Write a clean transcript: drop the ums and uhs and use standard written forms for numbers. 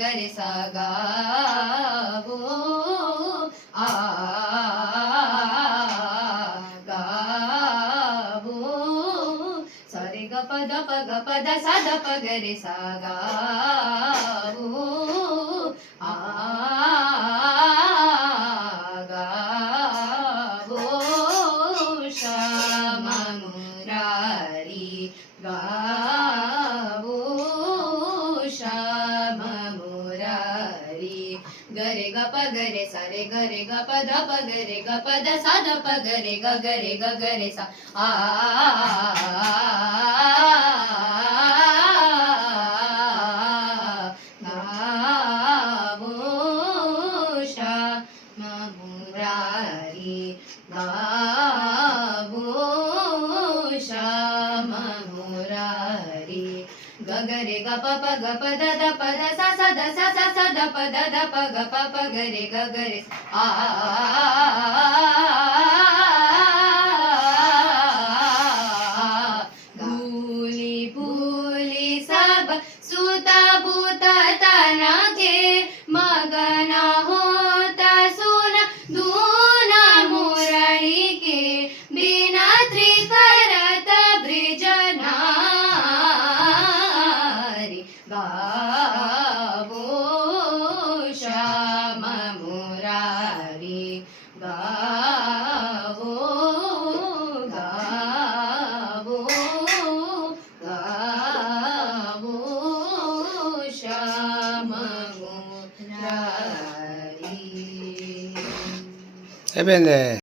गरे सा गावो आ गावो सरे ग प द सा द प ग रे सा गावो आ गावो श्याम मुरारी गावो श्याम मुरारी गरे ग प गरे सा रे गरे ग प द सा द प गरे ग गरे सा आ गावो श्याम मुरारी गावो श्याम मुरारी गरे ग प द सा सा द प द प ग प गरे ग गरे आ भूली भूली सब सुता बुता तना के मगना होता सुना दूना मुरली के बिना त्रिकरत ब्रिजनारी गावो श्याम मुरारी गावो गावो गावो श्याम मुरारी Ebbene.